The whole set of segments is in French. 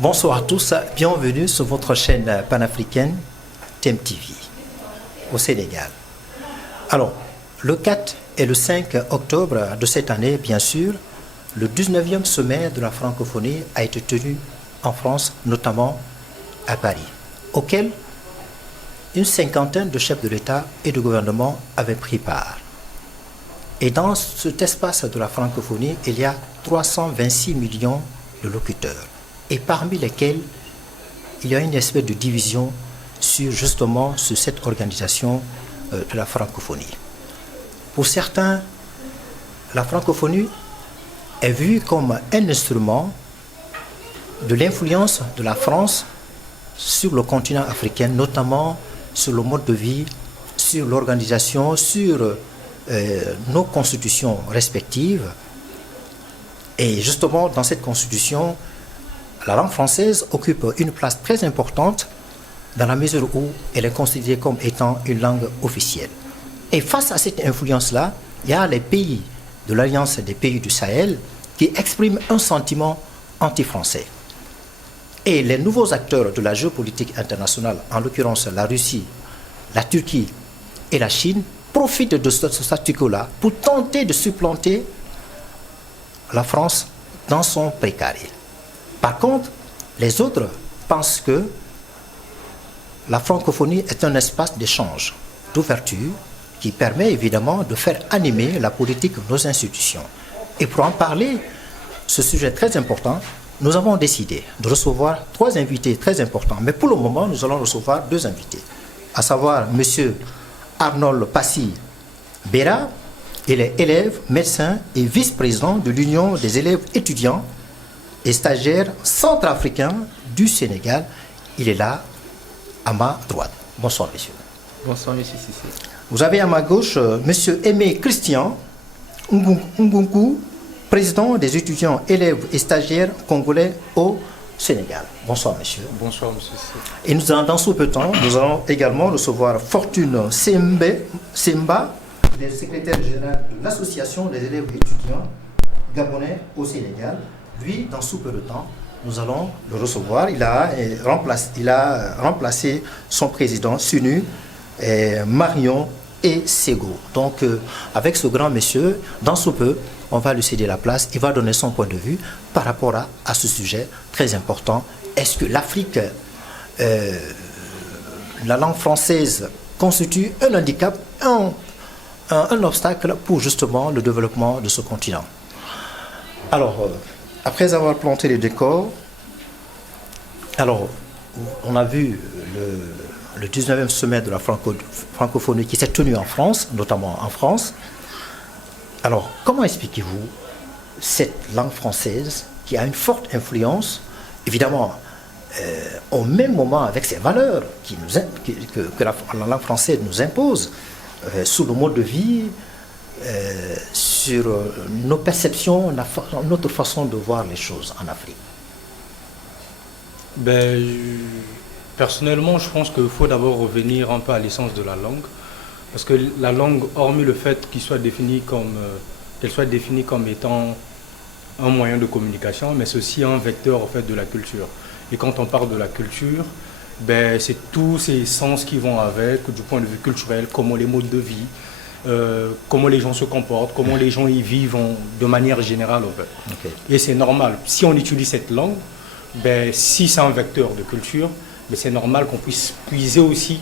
Bonsoir à tous, bienvenue sur votre chaîne panafricaine TMTV au Sénégal. Alors, le 4 et le 5 octobre de cette année, bien sûr, le 19e sommet de la francophonie a été tenu en France, notamment à Paris, auquel une cinquantaine de chefs de l'État et de gouvernement avaient pris part. Et dans cet espace de la francophonie, il y a 326 millions de locuteurs, et parmi lesquels il y a une espèce de division sur cette organisation de la francophonie. Pour certains, la francophonie est vue comme un instrument de l'influence de la France sur le continent africain, notamment sur le mode de vie, sur l'organisation, sur nos constitutions respectives. Et justement, dans cette constitution, la langue française occupe une place très importante dans la mesure où elle est considérée comme étant une langue officielle. Et face à cette influence-là, il y a les pays de l'Alliance des pays du Sahel qui expriment un sentiment anti-français. Et les nouveaux acteurs de la géopolitique internationale, en l'occurrence la Russie, la Turquie et la Chine, profitent de ce statu quo-là pour tenter de supplanter la France dans son précaré. Par contre, les autres pensent que la francophonie est un espace d'échange, d'ouverture, qui permet évidemment de faire animer la politique de nos institutions. Et pour en parler, ce sujet très important, nous avons décidé de recevoir 3 invités très importants. Mais pour le moment, nous allons recevoir 2 invités, à savoir M. Arnold Passy Béra. Il est élève, médecin et vice-président de l'Union des élèves étudiants et stagiaires centrafricains du Sénégal. Il est là, à ma droite. Bonsoir, monsieur. Bonsoir, monsieur Sissi. Vous avez à ma gauche monsieur Aimé Christian Ngunku, président des étudiants, élèves et stagiaires congolais au Sénégal. Bonsoir, monsieur. Bonsoir, monsieur Sissi. Et nous allons, dans ce peu de temps, nous allons également recevoir Fortune Semba, le secrétaire général de l'association des élèves étudiants gabonais au Sénégal. Lui, dans sous peu de temps, nous allons le recevoir. Il a remplacé son président, Sunu, Marion et Sego. Donc, avec ce grand monsieur, dans sous peu, on va lui céder la place. Il va donner son point de vue par rapport à ce sujet très important. Est-ce que l'Afrique, la langue française, constitue un handicap, un obstacle pour justement le développement de ce continent? Alors, après avoir planté les décors, alors, on a vu le 19e sommet de la francophonie qui s'est tenu en France, notamment en France. Alors, comment expliquez-vous cette langue française qui a une forte influence, évidemment, au même moment avec ses valeurs que la langue française nous impose, sur le mode de vie, sur nos perceptions, notre façon de voir les choses en Afrique? Personnellement, je pense qu'il faut d'abord revenir un peu à l'essence de la langue. Parce que la langue, hormis le fait qu'elle soit définie comme étant un moyen de communication, mais c'est aussi un vecteur en fait, de la culture. Et quand on parle de la culture, c'est tous ces sens qui vont avec, du point de vue culturel, comment les modes de vie, comment les gens se comportent, comment les gens y vivent de manière générale. En fait. Okay. Et c'est normal. Si on utilise cette langue, si c'est un vecteur de culture, c'est normal qu'on puisse puiser aussi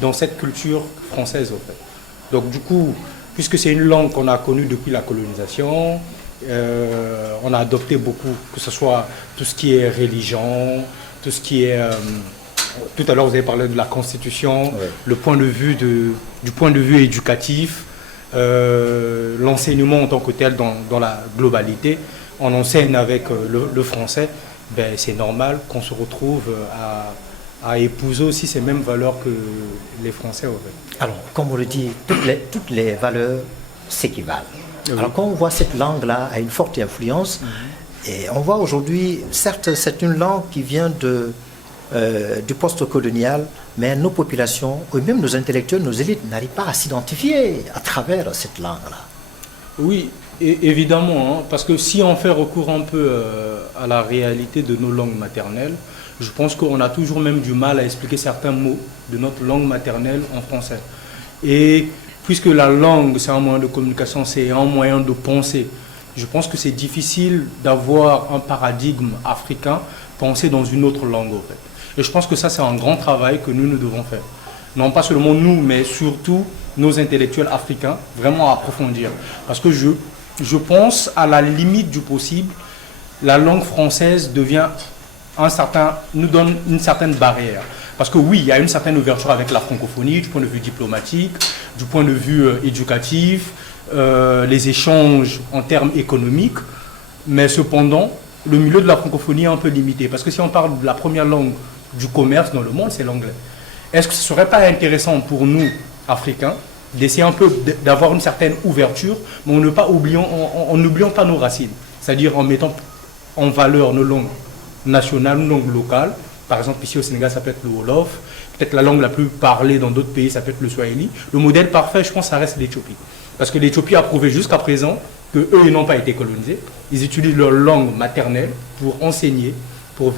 dans cette culture française. En fait. Donc du coup, puisque c'est une langue qu'on a connue depuis la colonisation, on a adopté beaucoup, que ce soit tout ce qui est religion, tout ce qui est... tout à l'heure, vous avez parlé de la Constitution, ouais. Du point de vue éducatif, l'enseignement en tant que tel dans la globalité. On enseigne avec le français, c'est normal qu'on se retrouve à épouser aussi ces mêmes valeurs que les Français. En fait. Alors, comme on le dit, toutes les valeurs s'équivalent. Oui. Alors, quand on voit cette langue-là a une forte influence, et on voit aujourd'hui, certes, c'est une langue qui vient du post-colonial, mais nos populations, ou même nos intellectuels, nos élites, n'arrivent pas à s'identifier à travers cette langue-là. Oui, évidemment, hein, parce que si on fait recours un peu à la réalité de nos langues maternelles, je pense qu'on a toujours même du mal à expliquer certains mots de notre langue maternelle en français. Et puisque la langue, c'est un moyen de communication, c'est un moyen de penser, je pense que c'est difficile d'avoir un paradigme africain pensé dans une autre langue, en fait. Et je pense que ça, c'est un grand travail que nous devons faire. Non pas seulement nous, mais surtout nos intellectuels africains, vraiment approfondir. Parce que je pense, à la limite du possible, la langue française nous donne une certaine barrière. Parce que oui, il y a une certaine ouverture avec la francophonie, du point de vue diplomatique, du point de vue éducatif, les échanges en termes économiques, mais cependant, le milieu de la francophonie est un peu limité. Parce que si on parle de la première langue du commerce dans le monde, c'est l'anglais. Est-ce que ce ne serait pas intéressant pour nous, Africains, d'essayer un peu d'avoir une certaine ouverture, mais en n'oubliant pas nos racines, c'est-à-dire en mettant en valeur nos langues nationales, nos langues locales. Par exemple, ici au Sénégal, ça peut être le Wolof. Peut-être la langue la plus parlée dans d'autres pays, ça peut être le Swahili. Le modèle parfait, je pense, ça reste l'Éthiopie. Parce que l'Éthiopie a prouvé jusqu'à présent qu'eux, ils n'ont pas été colonisés. Ils utilisent leur langue maternelle pour enseigner, pour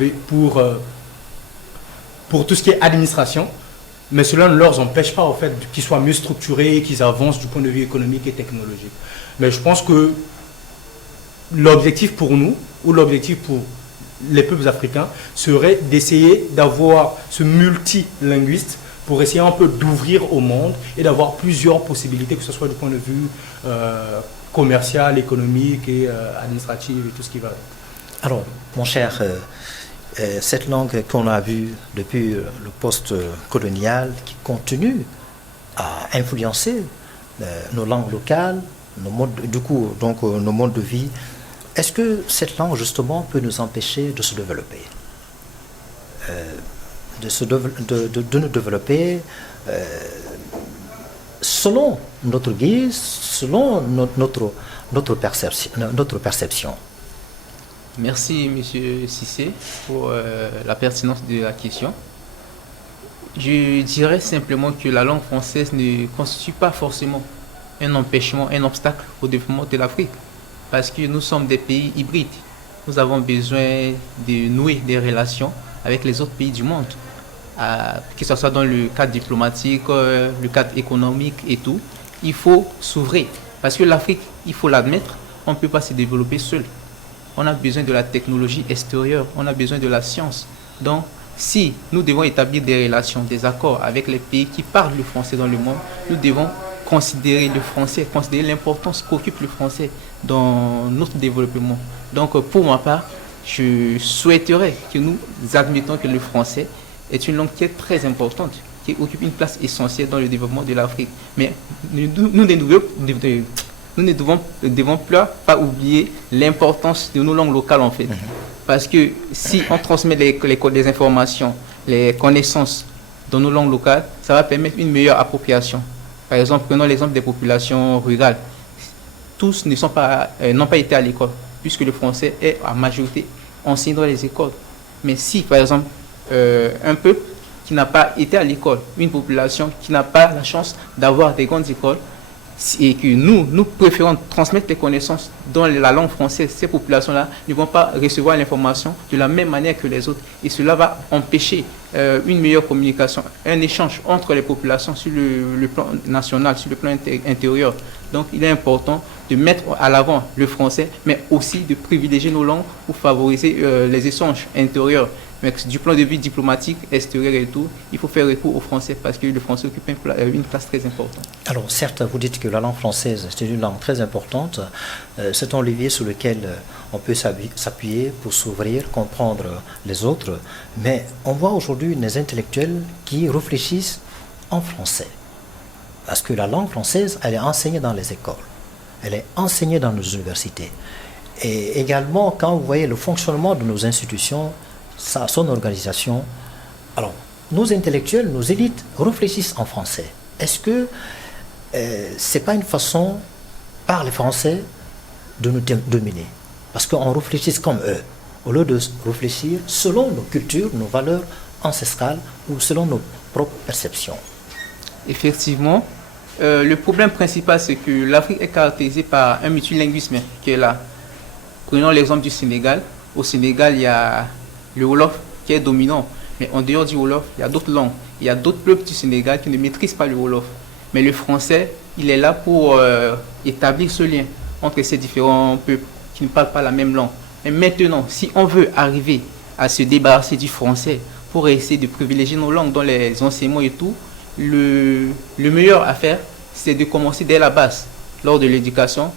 tout ce qui est administration. Mais cela ne leur empêche pas, en fait, qu'ils soient mieux structurés, qu'ils avancent du point de vue économique et technologique. Mais je pense que l'objectif pour nous, ou l'objectif pour les peuples africains, serait d'essayer d'avoir ce multilinguiste pour essayer un peu d'ouvrir au monde et d'avoir plusieurs possibilités, que ce soit du point de vue commercial, économique et administratif et tout ce qui va. Alors, mon cher, cette langue qu'on a vue depuis le post-colonial qui continue à influencer nos langues locales, nos modes de vie, est-ce que cette langue, justement, peut nous empêcher de se développer, de nous développer selon notre guise, selon notre perception? Merci, M. Cissé, pour la pertinence de la question. Je dirais simplement que la langue française ne constitue pas forcément un empêchement, un obstacle au développement de l'Afrique. Parce que nous sommes des pays hybrides. Nous avons besoin de nouer des relations avec les autres pays du monde. Que ce soit dans le cadre diplomatique, le cadre économique et tout. Il faut s'ouvrir. Parce que l'Afrique, il faut l'admettre, on ne peut pas se développer seul. On a besoin de la technologie extérieure, on a besoin de la science. Donc, si nous devons établir des relations, des accords avec les pays qui parlent le français dans le monde, nous devons considérer le français, considérer l'importance qu'occupe le français dans notre développement. Donc, pour ma part, je souhaiterais que nous admettons que le français est une langue qui est très importante, qui occupe une place essentielle dans le développement de l'Afrique. Mais nous ne devons pas oublier l'importance de nos langues locales, en fait. Parce que si on transmet les informations, les connaissances dans nos langues locales, ça va permettre une meilleure appropriation. Par exemple, prenons l'exemple des populations rurales. Tous n'ont pas été à l'école, puisque le français est en majorité enseigné dans les écoles. Mais si, par exemple, un peuple qui n'a pas été à l'école, une population qui n'a pas la chance d'avoir des grandes écoles, et que nous préférons transmettre les connaissances dans la langue française, ces populations-là ne vont pas recevoir l'information de la même manière que les autres. Et cela va empêcher une meilleure communication, un échange entre les populations sur le plan national, sur le plan intérieur. Donc il est important de mettre à l'avant le français, mais aussi de privilégier nos langues pour favoriser les échanges intérieurs. Mais du point de vue diplomatique, extérieur et tout, il faut faire recours au français parce que le français occupe une place très importante. Alors certes, vous dites que la langue française, c'est une langue très importante. C'est un levier sur lequel on peut s'appuyer pour s'ouvrir, comprendre les autres. Mais on voit aujourd'hui des intellectuels qui réfléchissent en français. Parce que la langue française, elle est enseignée dans les écoles. Elle est enseignée dans nos universités. Et également, quand vous voyez le fonctionnement de nos institutions, son organisation, alors, nos intellectuels, nos élites réfléchissent en français. Est-ce que ce n'est pas une façon, par les Français, de nous dominer? Parce qu'on réfléchit comme eux, au lieu de réfléchir selon nos cultures, nos valeurs ancestrales ou selon nos propres perceptions. Effectivement, le problème principal, c'est que l'Afrique est caractérisée par un multilinguisme qui est là. Prenons l'exemple du Sénégal. Au Sénégal, il y a le Wolof qui est dominant. Mais en dehors du Wolof, il y a d'autres langues. Il y a d'autres peuples du Sénégal qui ne maîtrisent pas le Wolof. Mais le français, il est là pour établir ce lien entre ces différents peuples qui ne parlent pas la même langue. Mais maintenant, si on veut arriver à se débarrasser du français pour essayer de privilégier nos langues dans les enseignements et tout, le meilleur à faire, c'est de commencer dès la base, lors de l'éducation,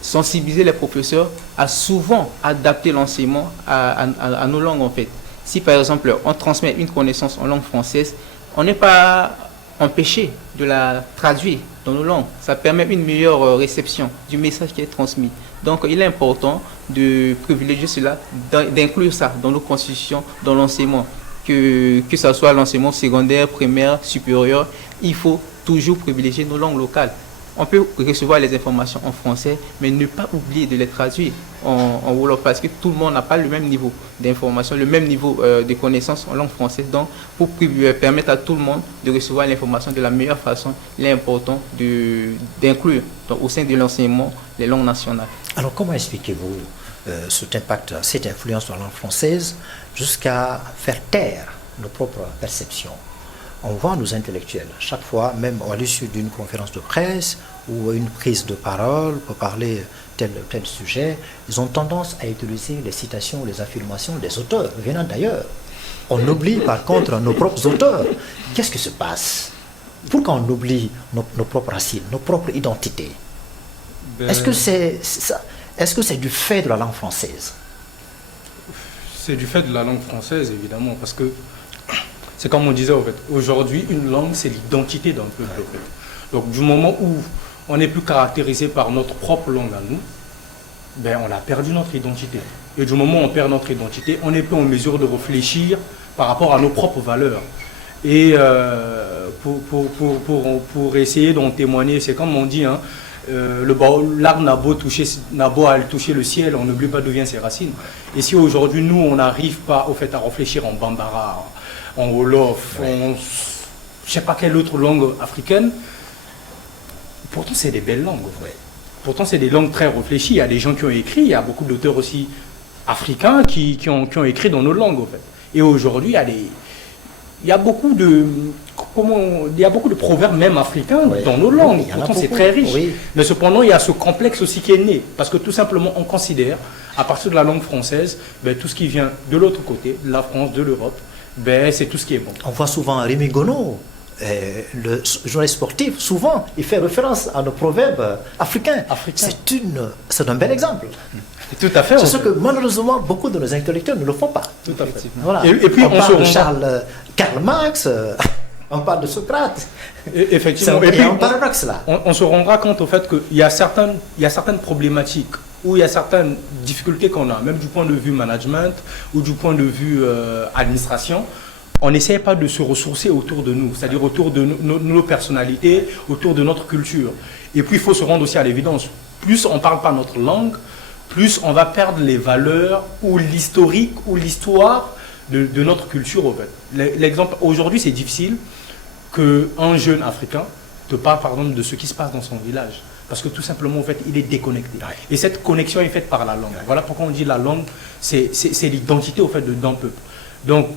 sensibiliser les professeurs à souvent adapter l'enseignement à nos langues en fait. Si par exemple on transmet une connaissance en langue française, on n'est pas empêché de la traduire dans nos langues. Ça permet une meilleure réception du message qui est transmis. Donc il est important de privilégier cela, d'inclure ça dans nos constitutions, dans l'enseignement. Que ce soit l'enseignement secondaire, primaire, supérieur, il faut toujours privilégier nos langues locales. On peut recevoir les informations en français, mais ne pas oublier de les traduire en Wolof, parce que tout le monde n'a pas le même niveau d'information, le même niveau de connaissance en langue française. Donc, pour permettre à tout le monde de recevoir l'information de la meilleure façon, il est important d'inclure au sein de l'enseignement les langues nationales. Alors, comment expliquez-vous cet impact, cette influence de la langue française jusqu'à faire taire nos propres perceptions? On voit nos intellectuels, chaque fois, même à l'issue d'une conférence de presse ou une prise de parole pour parler tel ou tel sujet, ils ont tendance à utiliser les citations, les affirmations des auteurs venant d'ailleurs. On oublie par contre nos propres auteurs. Qu'est-ce qui se passe? Pourquoi on oublie nos propres racines, nos propres identités? Est-ce que c'est du fait de la langue française? C'est du fait de la langue française, évidemment, parce que c'est comme on disait, en fait, aujourd'hui, une langue, c'est l'identité d'un peuple. En fait. Donc, du moment où on n'est plus caractérisé par notre propre langue à nous, ben, on a perdu notre identité. Et du moment où on perd notre identité, on n'est plus en mesure de réfléchir par rapport à nos propres valeurs. Et pour essayer d'en témoigner, c'est comme on dit, hein, l'arbre n'a beau aller toucher le ciel, on n'oublie pas d'où viennent ses racines. Et si aujourd'hui, nous, on n'arrive pas au fait à réfléchir en bambara, en Wolof, je ne sais pas quelle autre langue africaine, pourtant c'est des belles langues. Pourtant c'est des langues très réfléchies. Il y a des gens qui ont écrit, il y a beaucoup d'auteurs aussi africains qui ont écrit dans nos langues. En fait. Et aujourd'hui, il y a beaucoup de proverbes même africains dans nos langues. Pourtant c'est très riche. Oui. Mais cependant, il y a ce complexe aussi qui est né. Parce que tout simplement, on considère, à partir de la langue française, ben, tout ce qui vient de l'autre côté, de la France, de l'Europe, ben, c'est tout ce qui est bon. On voit souvent Rémi Gono, le journaliste sportif, souvent, il fait référence à nos proverbes africains. C'est un bel exemple. Tout à fait. C'est ce que malheureusement, beaucoup de nos intellectuels ne le font pas. Tout à fait. Voilà. Et puis, on parle de Karl Marx, on parle de Socrate. Effectivement. Et puis, un paradoxe là. On se rendra compte au fait qu'il y a certaines problématiques où il y a certaines difficultés qu'on a, même du point de vue management ou du point de vue administration, on n'essaie pas de se ressourcer autour de nous, c'est-à-dire autour de nos personnalités, autour de notre culture. Et puis il faut se rendre aussi à l'évidence, plus on ne parle pas notre langue, plus on va perdre les valeurs ou l'historique ou l'histoire de notre culture. En fait. L'exemple, aujourd'hui c'est difficile qu'un jeune Africain te parle par exemple de ce qui se passe dans son village. Parce que tout simplement, en fait, il est déconnecté. Et cette connexion est faite par la langue. Voilà pourquoi on dit la langue, c'est l'identité au fait d'un peuple. Donc,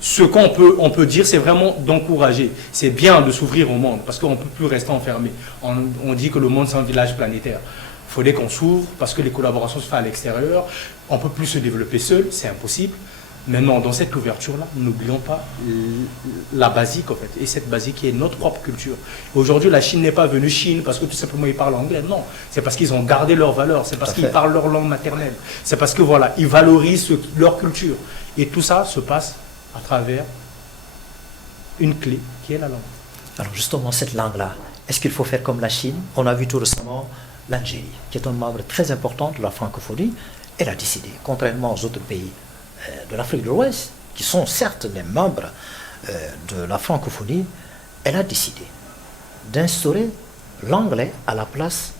ce qu'on peut dire, c'est vraiment d'encourager. C'est bien de s'ouvrir au monde, parce qu'on ne peut plus rester enfermé. On dit que le monde, c'est un village planétaire. Il faudrait qu'on s'ouvre, parce que les collaborations se font à l'extérieur. On ne peut plus se développer seul, c'est impossible. Maintenant, dans cette ouverture-là, n'oublions pas la basique, en fait. Et cette basique qui est notre propre culture. Aujourd'hui, la Chine n'est pas venue Chine parce que tout simplement ils parlent anglais. Non, c'est parce qu'ils ont gardé leurs valeurs. C'est parce qu'ils parlent leur langue maternelle. C'est parce que voilà, ils valorisent leur culture. Et tout ça se passe à travers une clé qui est la langue. Alors justement, cette langue-là, est-ce qu'il faut faire comme la Chine? On a vu tout récemment l'Algérie, qui est un membre très important de la francophonie. Elle a décidé, contrairement aux autres pays de l'Afrique de l'Ouest, qui sont certes des membres de la francophonie, elle a décidé d'instaurer l'anglais à la place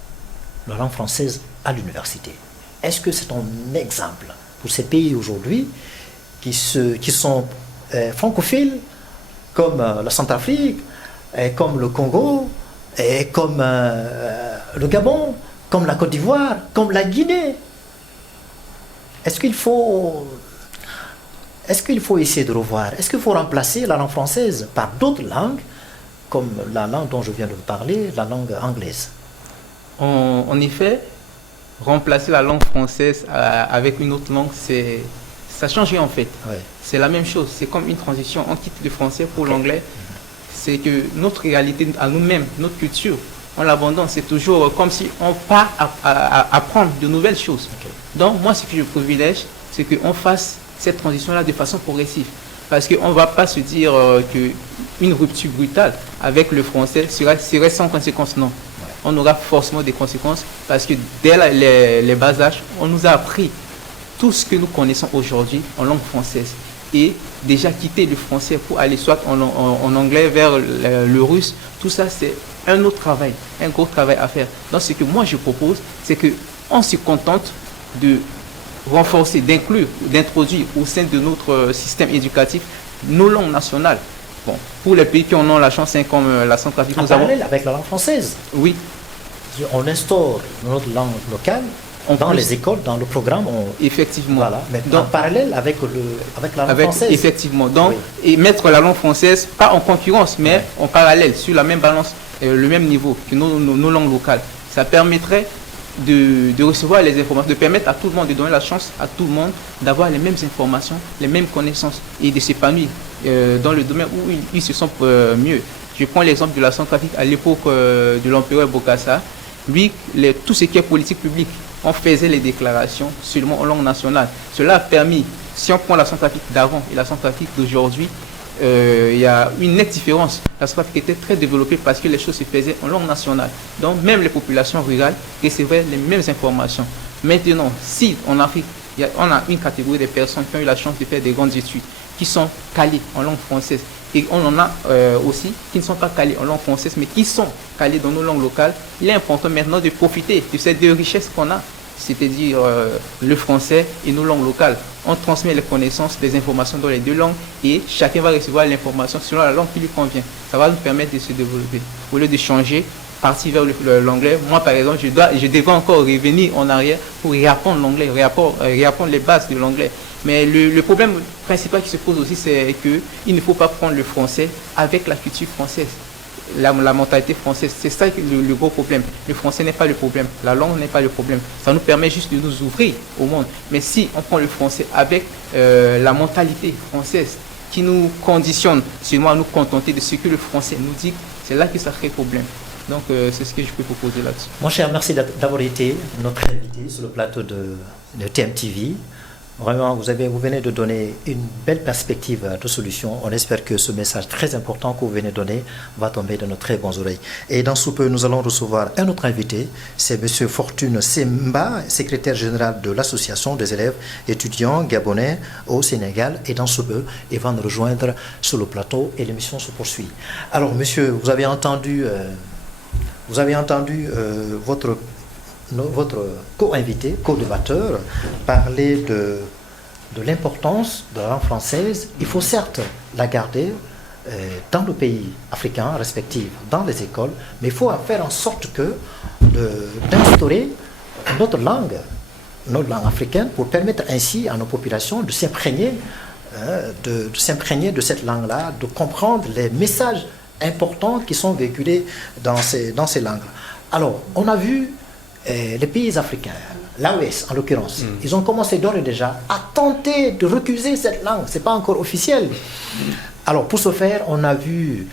de la langue française à l'université. Est-ce que c'est un exemple pour ces pays aujourd'hui qui sont francophiles, comme la Centrafrique, comme le Congo, comme le Gabon, comme la Côte d'Ivoire, comme la Guinée? Est-ce qu'il faut essayer de revoir? Est-ce qu'il faut remplacer la langue française par d'autres langues, comme la langue dont je viens de vous parler, la langue anglaise? En effet, remplacer la langue française avec une autre langue, ça change en fait. Ouais. C'est la même chose. C'est comme une transition. On quitte le français pour l'anglais. C'est que notre réalité à nous-mêmes, notre culture, on l'abandonne. C'est toujours comme si on part à apprendre de nouvelles choses. Okay. Donc, moi, ce que je privilège, c'est qu'on fasse cette transition-là de façon progressive. Parce qu'on ne va pas se dire qu'une rupture brutale avec le français serait sans conséquence. Non. On aura forcément des conséquences parce que dès les bas âges, on nous a appris tout ce que nous connaissons aujourd'hui en langue française. Et déjà quitter le français pour aller soit en anglais vers le russe, tout ça c'est un autre travail, un gros travail à faire. Donc ce que moi je propose, c'est qu'on se contente de renforcer, d'inclure, d'introduire au sein de notre système éducatif nos langues nationales. Bon, pour les pays qui en ont la chance, hein, comme la Centrafrique, En parallèle avec la langue française. Oui. On instaure notre langue locale dans les écoles, dans le programme. Effectivement. Voilà. Mais en parallèle avec la langue française. Effectivement. Donc, oui. Et mettre la langue française, pas en concurrence, mais en parallèle, sur la même balance, le même niveau que nos langues locales. Ça permettrait de recevoir les informations, de permettre à tout le monde, de donner la chance à tout le monde d'avoir les mêmes informations, les mêmes connaissances et de s'épanouir dans le domaine où ils se sentent mieux. Je prends l'exemple de la Centrafrique à l'époque de l'empereur Bokassa. Lui, tout ce qui est politique publique, on faisait les déclarations seulement en langue nationale. Cela a permis, si on prend la Centrafrique d'avant et la Centrafrique d'aujourd'hui, il y a une nette différence. La Centrafrique était très développée parce que les choses se faisaient en langue nationale. Donc même les populations rurales recevaient les mêmes informations. Maintenant, si en Afrique, on a une catégorie de personnes qui ont eu la chance de faire des grandes études, qui sont calées en langue française, et on en a aussi qui ne sont pas calés en langue française, mais qui sont calés dans nos langues locales, il est important maintenant de profiter de ces deux richesses qu'on a, c'est-à-dire le français et nos langues locales. On transmet les connaissances, les informations dans les deux langues et chacun va recevoir l'information selon la langue qui lui convient. Ça va nous permettre de se développer. Au lieu de changer, partir vers l'anglais, moi par exemple, je devrais encore revenir en arrière pour réapprendre l'anglais, réapprendre les bases de l'anglais. Mais le problème principal qui se pose aussi, c'est qu'il ne faut pas prendre le français avec la culture française, la mentalité française. C'est ça le gros problème. Le français n'est pas le problème, la langue n'est pas le problème. Ça nous permet juste de nous ouvrir au monde. Mais si on prend le français avec la mentalité française qui nous conditionne seulement à nous contenter de ce que le français nous dit, c'est là que ça crée problème. Donc c'est ce que je peux proposer là-dessus. Mon cher, merci d'avoir été notre invité sur le plateau de TMTV. Vraiment, vous venez de donner une belle perspective de solution. On espère que ce message très important que vous venez de donner va tomber dans nos très bonnes oreilles. Et dans ce peu, nous allons recevoir un autre invité. C'est M. Fortune Semba, secrétaire général de l'Association des élèves étudiants gabonais au Sénégal. Et dans ce peu, il va nous rejoindre sur le plateau et l'émission se poursuit. Alors, monsieur, vous avez entendu votre co-invité, co-débatteur, parler de l'importance de la langue française. Il faut certes la garder dans nos pays africains respectifs, dans les écoles, mais il faut faire en sorte d'instaurer notre langue africaine pour permettre ainsi à nos populations de s'imprégner de cette langue-là, de comprendre les messages importants qui sont véhiculés dans ces langues. Alors, on a vu les pays africains, l'AOS en l'occurrence, ils ont commencé d'ores et déjà à tenter de recuser cette langue. Ce n'est pas encore officiel. Alors pour ce faire, on a vu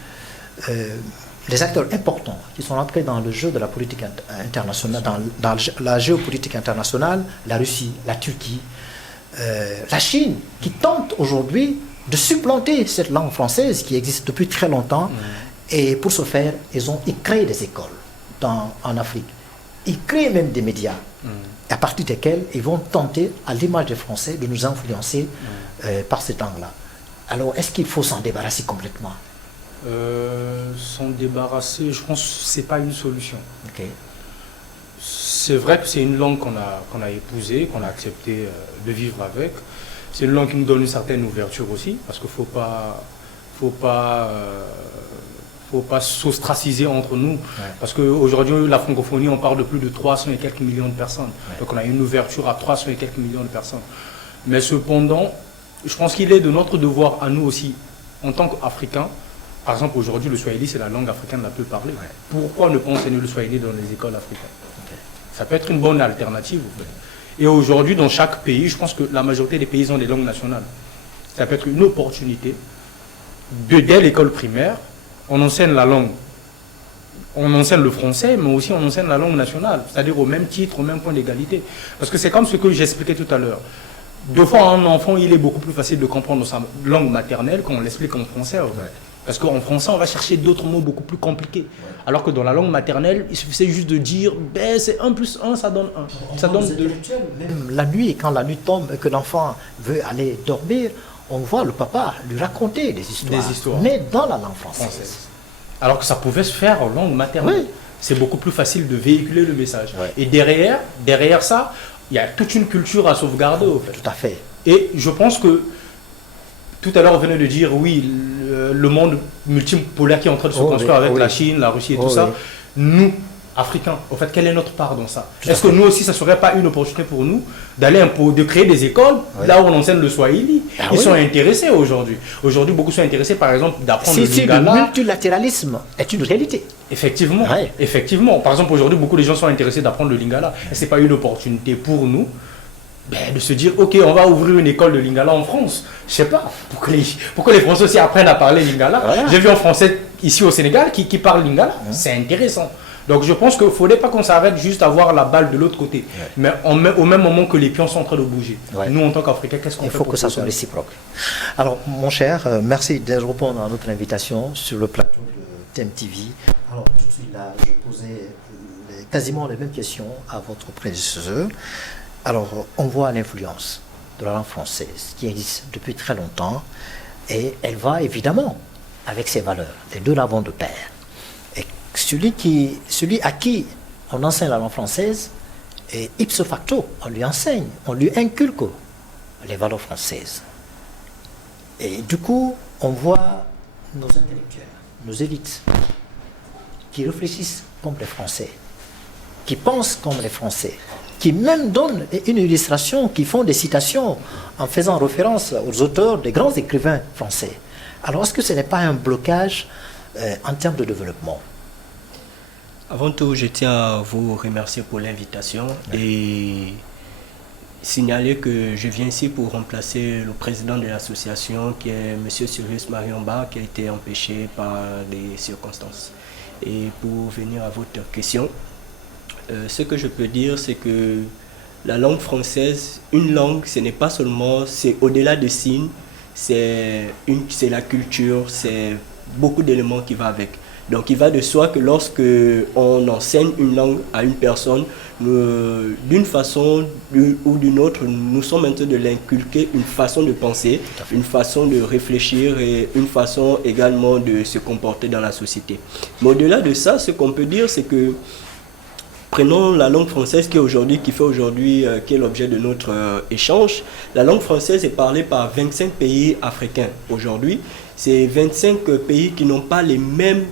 les acteurs importants qui sont entrés dans le jeu de la politique internationale, dans la géopolitique internationale, la Russie, la Turquie, la Chine, qui tentent aujourd'hui de supplanter cette langue française qui existe depuis très longtemps. Et pour ce faire, ils ont créé des écoles en Afrique. Ils créent même des médias, à partir desquels ils vont tenter, à l'image des Français, de nous influencer par cette langue-là. Alors, est-ce qu'il faut s'en débarrasser complètement? S'en débarrasser, je pense que ce n'est pas une solution. Okay. C'est vrai que c'est une langue qu'on a épousée, qu'on a accepté de vivre avec. C'est une langue qui nous donne une certaine ouverture aussi, parce qu'il ne faut pas faut pas s'ostraciser entre nous. Parce qu'aujourd'hui, la francophonie, on parle de plus de 300 et quelques millions de personnes. Donc on a une ouverture à 300 et quelques millions de personnes. Mais cependant, je pense qu'il est de notre devoir à nous aussi, en tant qu'Africains. Par exemple, aujourd'hui, le swahili, c'est la langue africaine la plus parlée. Pourquoi ne pas enseigner le swahili dans les écoles africaines? Ça peut être une bonne alternative. Et aujourd'hui, dans chaque pays, je pense que la majorité des pays ont des langues nationales. Ça peut être une opportunité dès l'école primaire, on enseigne la langue. On enseigne le français, mais aussi on enseigne la langue nationale, c'est-à-dire au même titre, au même point d'égalité. Parce que c'est comme ce que j'expliquais tout à l'heure. Deux fois, un enfant, il est beaucoup plus facile de comprendre sa langue maternelle quand on l'explique en français. Parce qu'en français, on va chercher d'autres mots beaucoup plus compliqués. Alors que dans la langue maternelle, il suffisait juste de dire, ben, c'est 1 plus 1, ça donne 1. Ça donne 2. Même la nuit, quand la nuit tombe et que l'enfant veut aller dormir, on voit le papa lui raconter des histoires. Mais dans la langue française. Alors que ça pouvait se faire en langue maternelle. C'est beaucoup plus facile de véhiculer le message. Et derrière ça, il y a toute une culture à sauvegarder. Au fait. Tout à fait. Et je pense que tout à l'heure, on venait de dire, oui, le monde multipolaire qui est en train de se construire avec la Chine, la Russie et tout ça. Nous, Africains, en fait, quelle est notre part dans ça? Est-ce que nous aussi, ça ne serait pas une opportunité pour nous de créer des écoles là où on enseigne le swahili? Ils sont intéressés aujourd'hui. Aujourd'hui, beaucoup sont intéressés, par exemple, d'apprendre le lingala. Le multilatéralisme est une réalité. Effectivement, effectivement. Par exemple, aujourd'hui, beaucoup de gens sont intéressés d'apprendre le lingala. Et ce n'est pas une opportunité pour nous de se dire, ok, on va ouvrir une école de lingala en France. Je sais pas, pourquoi les Français aussi apprennent à parler lingala. J'ai vu un Français ici au Sénégal qui parle lingala. C'est intéressant. Donc je pense qu'il ne faudrait pas qu'on s'arrête juste à voir la balle de l'autre côté. Mais au même moment que les pions sont en train de bouger. Nous, en tant qu'Africains, qu'est-ce qu'on fait? Il faut que ça soit réciproque. Alors, mon cher, merci de répondre à notre invitation sur le plateau de TMTV. Alors, tout de suite là, je posais quasiment les mêmes questions à votre prédécesseur. Alors, on voit l'influence de la langue française qui existe depuis très longtemps et elle va évidemment avec ses valeurs. Les deux là vont de pair. Et celui à qui on enseigne la langue française, et ipso facto, on lui enseigne, on lui inculque les valeurs françaises. Et du coup, on voit nos intellectuels, nos élites, qui réfléchissent comme les Français, qui pensent comme les Français, qui même donnent une illustration, qui font des citations en faisant référence aux auteurs des grands écrivains français. Alors, est-ce que ce n'est pas un blocage en termes de développement? Avant tout, je tiens à vous remercier pour l'invitation et signaler que je viens ici pour remplacer le président de l'association qui est M. Sirius Mariamba qui a été empêché par des circonstances. Et pour venir à votre question, ce que je peux dire, c'est que la langue française, une langue, ce n'est pas seulement, c'est au-delà des signes, c'est la culture, c'est beaucoup d'éléments qui vont avec. Donc il va de soi que lorsque on enseigne une langue à une personne, d'une façon ou d'une autre, nous sommes en train de l'inculquer une façon de penser, une façon de réfléchir et une façon également de se comporter dans la société. Mais au-delà de ça, ce qu'on peut dire, c'est que prenons la langue française qui est l'objet de notre échange. La langue française est parlée par 25 pays africains aujourd'hui. C'est 25 pays qui n'ont pas les mêmes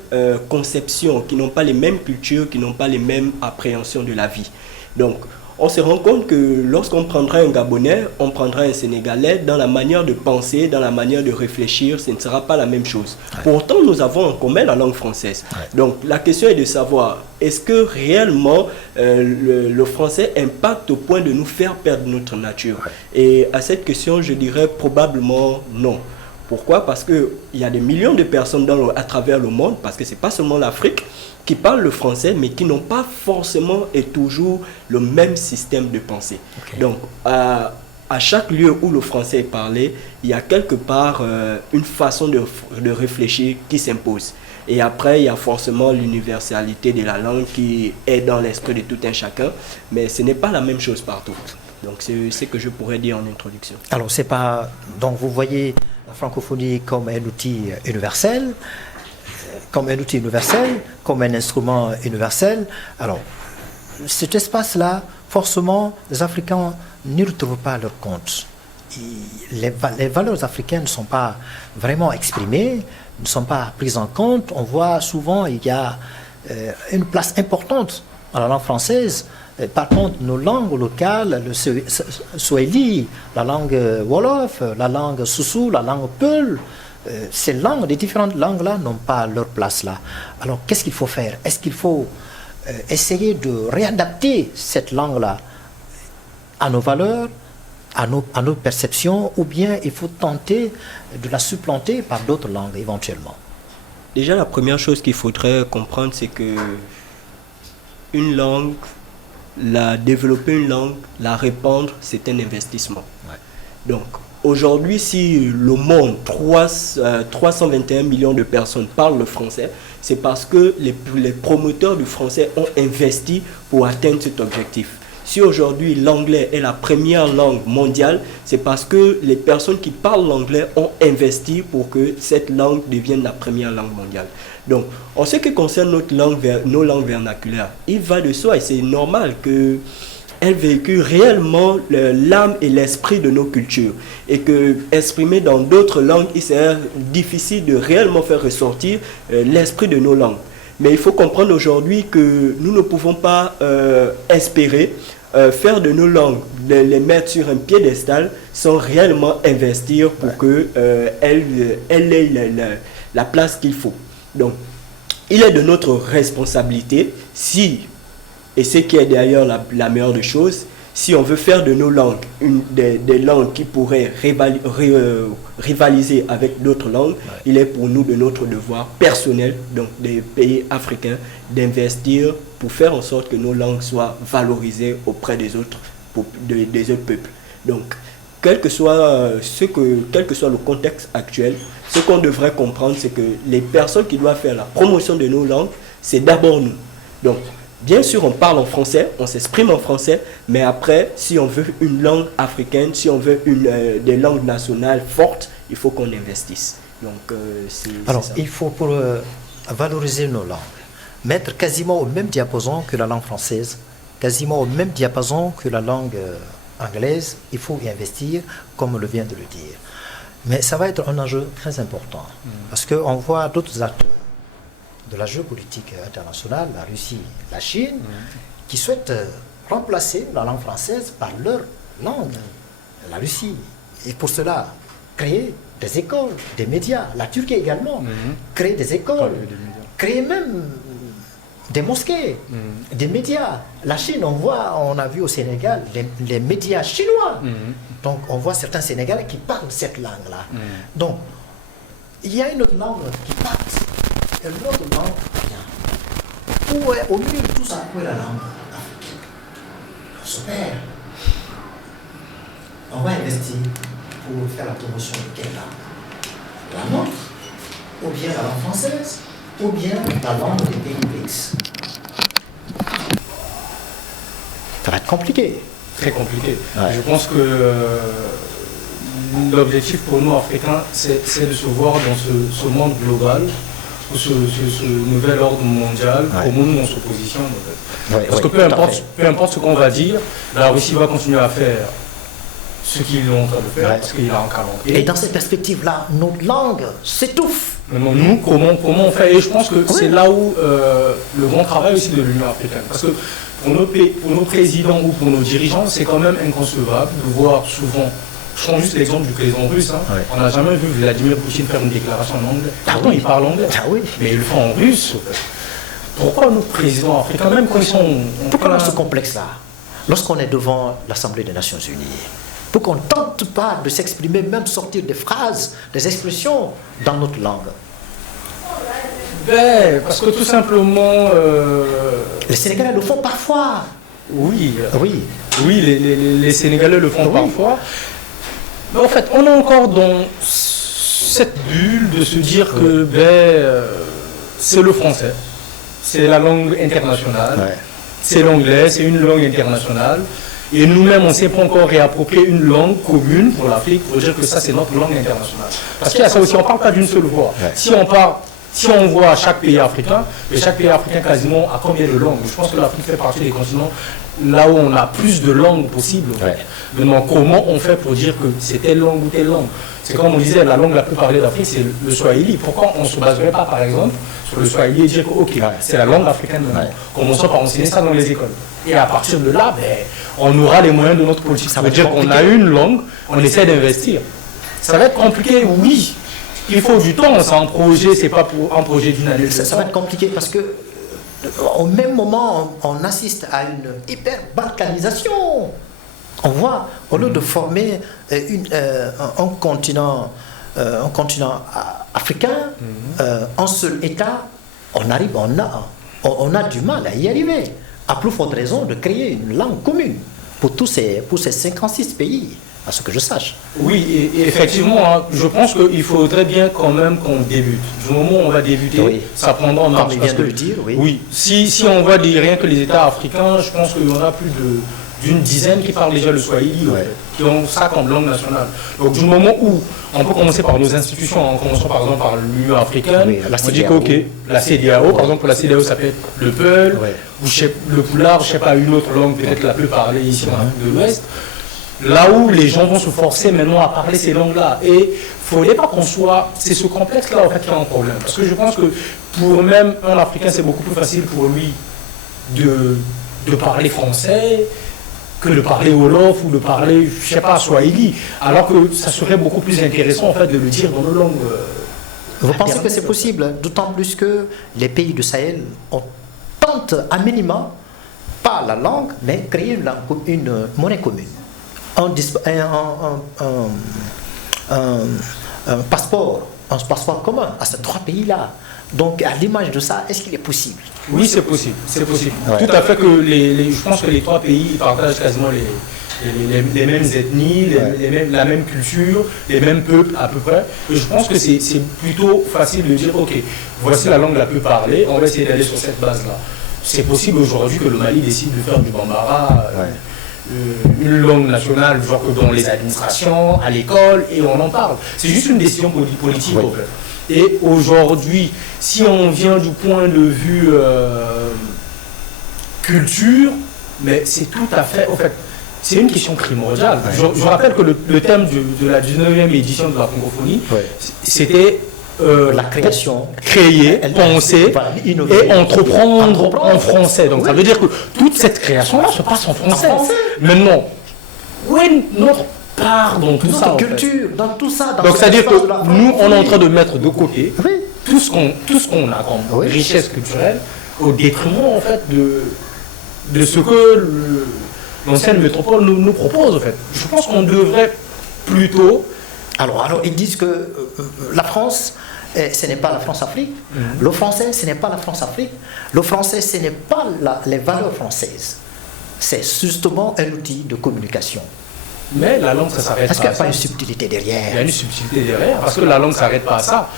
conceptions, qui n'ont pas les mêmes cultures, qui n'ont pas les mêmes appréhensions de la vie. Donc, on se rend compte que lorsqu'on prendra un Gabonais, on prendra un Sénégalais, dans la manière de penser, dans la manière de réfléchir, ce ne sera pas la même chose. Pourtant, nous avons en commun la langue française. Donc, la question est de savoir, est-ce que réellement le français impacte au point de nous faire perdre notre nature? Et à cette question, je dirais probablement non. Pourquoi? Parce qu'il y a des millions de personnes à travers le monde, parce que ce n'est pas seulement l'Afrique, qui parlent le français, mais qui n'ont pas forcément et toujours le même système de pensée. Donc, à chaque lieu où le français est parlé, il y a quelque part une façon de réfléchir qui s'impose. Et après, il y a forcément l'universalité de la langue qui est dans l'esprit de tout un chacun, mais ce n'est pas la même chose partout. Donc, c'est ce que je pourrais dire en introduction. Alors, c'est pas... Donc, vous voyez la francophonie comme un outil universel, comme un instrument universel. Alors, cet espace-là, forcément, les Africains n'y retrouvent pas leur compte. Les valeurs africaines ne sont pas vraiment exprimées, ne sont pas prises en compte. On voit souvent il y a une place importante à la langue française. Par contre, nos langues locales, le Swahili, la langue Wolof, la langue Soussou, la langue Peul, ces langues, les différentes langues-là n'ont pas leur place là. Alors, qu'est-ce qu'il faut faire? Est-ce qu'il faut essayer de réadapter cette langue-là à nos valeurs, à nos perceptions, ou bien il faut tenter de la supplanter par d'autres langues éventuellement? Déjà, la première chose qu'il faudrait comprendre, c'est que une langue, développer une langue, la répandre, c'est un investissement. Ouais. Donc, aujourd'hui, si le monde, 321 millions de personnes parlent le français, c'est parce que les promoteurs du français ont investi pour atteindre cet objectif. Si aujourd'hui l'anglais est la première langue mondiale, c'est parce que les personnes qui parlent l'anglais ont investi pour que cette langue devienne la première langue mondiale. Donc, en ce qui concerne nos langues vernaculaires, il va de soi et c'est normal qu'elles véhiculent réellement l'âme et l'esprit de nos cultures. Et que exprimer dans d'autres langues, il serait difficile de réellement faire ressortir l'esprit de nos langues. Mais il faut comprendre aujourd'hui que nous ne pouvons pas espérer faire de nos langues, les mettre sur un piédestal sans réellement investir pour qu'elles aient la place qu'il faut. Donc, il est de notre responsabilité, et ce qui est d'ailleurs la meilleure des choses, si on veut faire de nos langues des langues qui pourraient rivaliser avec d'autres langues, il est pour nous de notre devoir personnel, donc des pays africains, d'investir pour faire en sorte que nos langues soient valorisées auprès des autres peuples. Donc, quel que soit le contexte actuel, ce qu'on devrait comprendre, c'est que les personnes qui doivent faire la promotion de nos langues, c'est d'abord nous. Donc, bien sûr, on parle en français, on s'exprime en français, mais après, si on veut une langue africaine, si on veut des langues nationales fortes, il faut qu'on investisse. Donc, alors, c'est ça. il faut, pour valoriser nos langues, mettre quasiment au même diapason que la langue française, quasiment au même diapason que la langue anglaise, il faut y investir, comme on le vient de le dire. Mais ça va être un enjeu très important, parce qu'on voit d'autres acteurs de la géopolitique internationale, la Russie, la Chine, qui souhaitent remplacer la langue française par leur langue, la Russie. Et pour cela, créer des écoles, des médias, la Turquie également, créer des écoles, créer même des mosquées, des médias. La Chine, on a vu au Sénégal les médias chinois. Donc on voit certains Sénégalais qui parlent cette langue-là. Donc, il y a une autre langue qui part. Et l'autre langue vient. Où est, au milieu de tout ça, où est la langue africaine? On se perd. On va investir pour faire la promotion de quelle langue? La nôtre, ou bien la langue française, ou bien la langue des pays BRICS. Ça va être compliqué. Très compliqué. Ouais. Je pense que l'objectif pour nous, Africains, c'est de se voir dans ce monde global, ce nouvel ordre mondial, comment nous on se positionne. En fait. Parce que peu importe ce qu'on va dire, la Russie va continuer à faire ce qu'ils ont en train de faire, parce qu'il a un calendrier. Et dans cette perspective-là, notre langue s'étouffe. Maintenant, nous, comment on fait? Et je pense que c'est là où le grand travail aussi de l'Union africaine. Parce que pour nos présidents ou pour nos dirigeants, c'est quand même inconcevable de voir souvent. Je prends juste l'exemple du président russe. On n'a jamais vu Vladimir Poutine faire une déclaration en anglais. Pourtant, il parle anglais. Mais il le fait en russe. Pourquoi nos présidents africains, même quand ils sont... Pourquoi on a ce complexe-là? Lorsqu'on est devant l'Assemblée des Nations Unies, pour qu'on ne tente pas de s'exprimer, même sortir des phrases, des expressions dans notre langue. Parce que tout simplement... Les Sénégalais le font parfois. Oui, les Sénégalais le font parfois. Mais en fait, on est encore dans cette bulle de se dire que c'est le français, c'est la langue internationale, c'est l'anglais, c'est une langue internationale. Et nous-mêmes, on ne sait pas encore réapproprier une langue commune pour l'Afrique pour dire que ça, c'est notre langue internationale. Parce qu'il y a ça aussi, on ne parle pas d'une seule voix. Si on voit chaque pays africain, et chaque pays africain quasiment a combien de langues? Je pense que l'Afrique fait partie des continents là où on a plus de langues possibles. Maintenant, comment on fait pour dire que c'est telle langue ou telle langue? C'est comme on disait, la langue la plus parlée d'Afrique, c'est le Swahili. Pourquoi on ne se baserait pas, par exemple, sur le Swahili et dire que, ok, c'est la langue africaine maintenant. Commençons par enseigner ça dans les écoles. Et à partir de là, on aura les moyens de notre politique. Ça veut dire qu'on a une langue, on essaie d'investir. Ça va être compliqué, oui. Il faut du temps, c'est un projet, c'est pas pour un projet d'une année. Ça va être compliqué parce que au même moment, on assiste à une hyper-balkanisation. On voit, au lieu de former un continent africain, un seul État, on a du mal à y arriver. À plus forte raison de créer une langue commune pour ces 56 pays, à ce que je sache. Oui, et effectivement, hein, je pense qu'il faudrait bien quand même qu'on débute. Du moment où on va débuter, ça prendra en marche. Comme il vient de le dire, oui. Oui, si on voit rien que les États africains, je pense qu'il y en a plus d'une dizaine qui parlent déjà le Swahili, qui ont ça comme langue nationale. Donc du moment où on peut commencer par nos institutions, en commençant par exemple par l'Union africaine, on dit que la CEDEAO, par exemple pour la CEDEAO ça peut être le Peul, ou le Poulard, je ne sais pas, une autre langue peut-être la plus parlée ici en Afrique de l'Ouest. Là où les gens vont se forcer maintenant à parler ces langues-là. Et il ne faudrait pas qu'on soit... C'est ce complexe-là en fait qui a un problème. Parce que je pense que pour même un Africain, c'est beaucoup plus facile pour lui de parler français que de parler Wolof ou de parler, je ne sais pas, Swahili. Alors que ça serait beaucoup plus intéressant en fait de le dire dans nos langues. Vous pensez que c'est possible? D'autant plus que les pays du Sahel tentent à minima, pas la langue, mais créer une monnaie commune. Un passeport commun à ces trois pays-là. Donc, à l'image de ça, est-ce qu'il est possible? Oui, c'est possible. C'est possible. Ouais. Tout à fait que je pense que les trois pays partagent quasiment les mêmes ethnies, la même culture, les mêmes peuples à peu près. Et je pense que c'est plutôt facile de dire, ok, voici la langue la plus parlée, on va essayer d'aller sur cette base-là. C'est possible aujourd'hui que le Mali décide de faire du Bambara. Une langue nationale, genre que dans les administrations, à l'école, et on en parle. C'est juste une décision politique, en fait. Et aujourd'hui, si on vient du point de vue culture, mais c'est tout à fait, en fait, c'est une question primordiale. Je rappelle que le thème de la 19e édition de la francophonie, c'était la création, créer, penser et entreprendre en français. Donc ça veut dire que toute cette création-là se passe en français. Maintenant, où est notre part dans tout ça, culture, dans tout ça. Donc c'est-à-dire que nous, on est en train de mettre de côté tout ce qu'on a comme richesse culturelle au détriment en fait de ce que l'ancienne métropole nous propose en fait. Je pense qu'on devrait plutôt... Alors ils disent que la France, ce n'est pas la France-Afrique. Le français, ce n'est pas la France-Afrique. Le français, ce n'est pas les valeurs françaises. C'est justement un outil de communication. Mais la langue, ça s'arrête pas. Est-ce qu'il n'y a pas une subtilité derrière? Il y a une subtilité derrière, parce que la langue ne s'arrête pas à ça.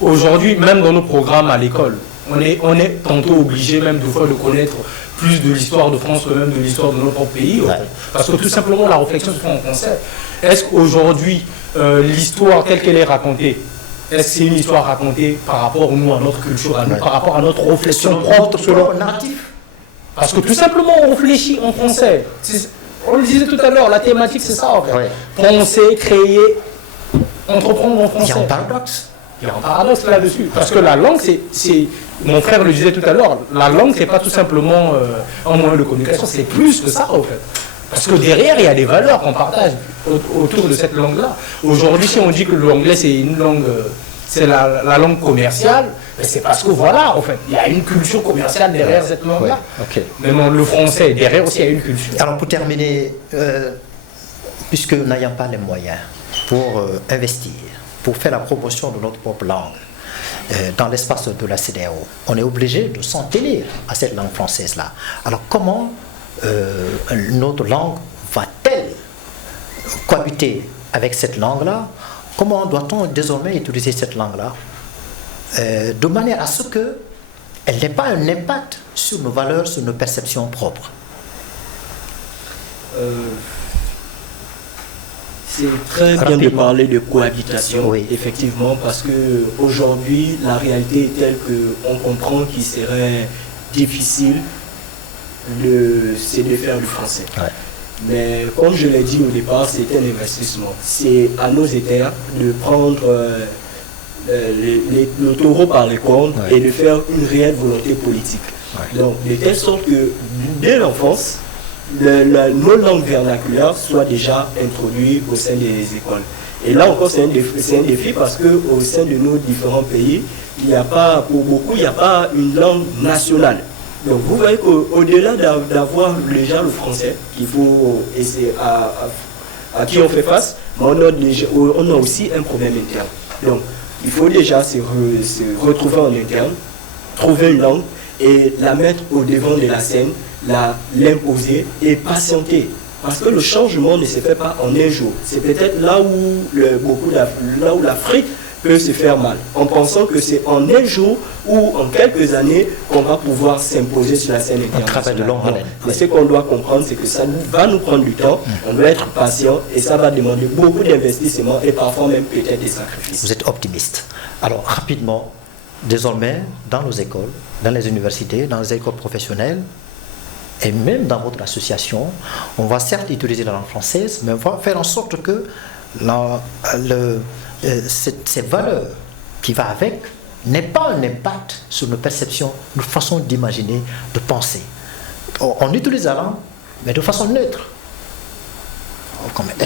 Aujourd'hui, même dans nos programmes à l'école, on est tantôt obligé même de fois de connaître plus de l'histoire de France que même de l'histoire de notre pays. En fait. Parce que tout simplement, la réflexion se fait en français. Est-ce qu'aujourd'hui, l'histoire telle qu'elle est racontée, est-ce que c'est une histoire racontée par rapport nous, à notre culture, à nous, par rapport à notre réflexion propre, selon narratif? Parce que tout simplement, on réfléchit en français. On le disait tout à l'heure, la thématique, c'est ça. En fait. Penser, créer, entreprendre en français. Il y a un paradoxe. Il y a un paradoxe là-dessus. Parce que la langue, c'est... Mon frère le disait tout à l'heure, la langue, c'est pas tout simplement un moyen de communication, c'est plus que ça, en fait. Parce que derrière, il y a des valeurs qu'on partage autour de cette langue-là. Aujourd'hui, si on dit que l'anglais, c'est une langue... c'est la langue commerciale, c'est parce que voilà, en fait, il y a une culture commerciale derrière cette langue-là. Maintenant, le français, derrière aussi, il y a une culture. Alors, pour terminer, puisque nous n'ayons pas les moyens pour investir, pour faire la promotion de notre propre langue dans l'espace de la CEDEAO, on est obligé de s'en tenir à cette langue française-là. Alors, comment notre langue va-t-elle cohabiter avec cette langue-là? Comment doit-on désormais utiliser cette langue-là de manière à ce qu'elle n'ait pas un impact sur nos valeurs, sur nos perceptions propres? C'est très bien de parler de cohabitation, effectivement, parce qu'aujourd'hui, la réalité est telle qu'on comprend qu'il serait difficile de faire du français. Mais comme je l'ai dit au départ, c'est un investissement. C'est à nos États de prendre le taureau par les cornes et de faire une réelle volonté politique. Donc, de telle sorte que dès l'enfance, nos langues vernaculaires soient déjà introduites au sein des écoles. Et là encore, c'est un défi parce qu'au sein de nos différents pays, il n'y a pas, pour beaucoup, il n'y a pas une langue nationale. Donc vous voyez qu'au-delà d'avoir déjà le français, qu'il faut essayer à qui on fait face, on a aussi un problème interne. Donc il faut déjà se retrouver en interne, trouver une langue et la mettre au devant de la scène, l'imposer et patienter. Parce que le changement ne se fait pas en un jour. C'est peut-être là où l'Afrique peut se faire mal, en pensant que c'est en un jour ou en quelques années qu'on va pouvoir s'imposer sur la scène internationale. Un travail de longue haleine. Mais ce qu'on doit comprendre, c'est que ça va nous prendre du temps, on doit être patient et ça va demander beaucoup d'investissements et parfois même peut-être des sacrifices. Vous êtes optimiste. Alors rapidement, désormais, dans nos écoles, dans les universités, dans les écoles professionnelles, et même dans votre association, on va certes utiliser la langue française, mais on va faire en sorte que cette valeur qui va avec n'ait pas un impact sur nos perceptions, nos façons d'imaginer, de penser. On utilise la langue, mais de façon neutre.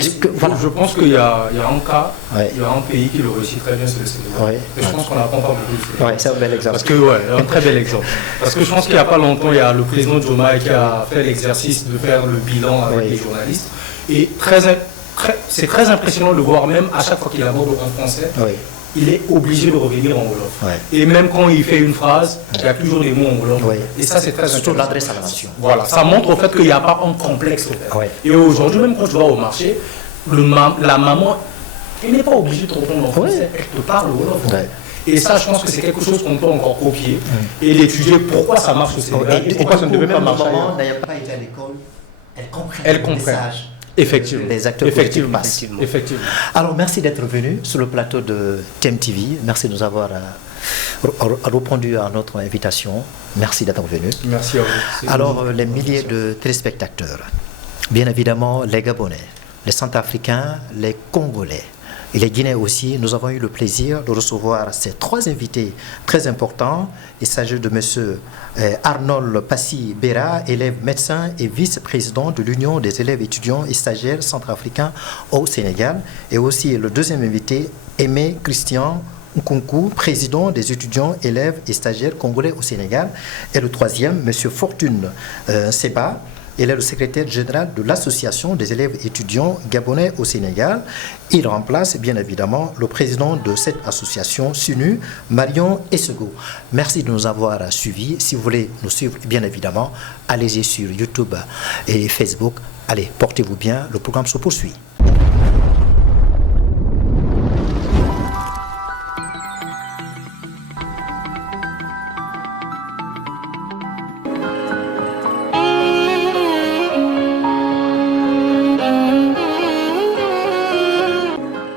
Je pense qu'il y a un cas, il y a un pays qui le réussit très bien, c'est le Sénégal. Et je pense qu'on n'apprend pas beaucoup. C'est un bel exemple. Parce que, un très bel exemple. Parce que je pense qu'il n'y a pas longtemps, il y a le président Diomaye qui a fait l'exercice de faire le bilan avec les journalistes. Et c'est très impressionnant de voir, même à chaque fois qu'il aborde en français, il est obligé de revenir en Wolof. Et même quand il fait une phrase, il y a toujours des mots en Wolof. Et ça, c'est très intéressant. Surtout l'adresse à la nation. Voilà, ça montre au fait qu'il n'y a pas un complexe. Et aujourd'hui, même quand tu vas au marché, la maman, elle n'est pas obligée de te répondre en français, elle te parle au Wolof. Et ça, je pense que c'est quelque chose qu'on peut encore copier et d'étudier pourquoi ça marche au Sénégal et pourquoi ça ne devait pas marcher. La maman n'ayant pas été à l'école, elle comprend. Effectivement. Les acteurs politiques passent. Effectivement. Alors, merci d'être venu sur le plateau de TMTV. Merci de nous avoir répondu à notre invitation. Merci d'être venu. Merci à vous. Alors, les milliers de téléspectateurs, bien évidemment, les Gabonais, les Centrafricains, les Congolais et les Guinéens aussi, nous avons eu le plaisir de recevoir ces trois invités très importants. Il s'agit de M. Arnold Passy Bera, élève médecin et vice-président de l'Union des élèves étudiants et stagiaires centrafricains au Sénégal. Et aussi le deuxième invité, Aimé Christian Nkunku, président des étudiants, élèves et stagiaires congolais au Sénégal. Et le troisième, M. Fortune Seba. Il est le secrétaire général de l'association des élèves étudiants gabonais au Sénégal. Il remplace bien évidemment le président de cette association, SUNU, Marion Essego. Merci de nous avoir suivis. Si vous voulez nous suivre, bien évidemment, allez-y sur YouTube et Facebook. Allez, portez-vous bien, le programme se poursuit.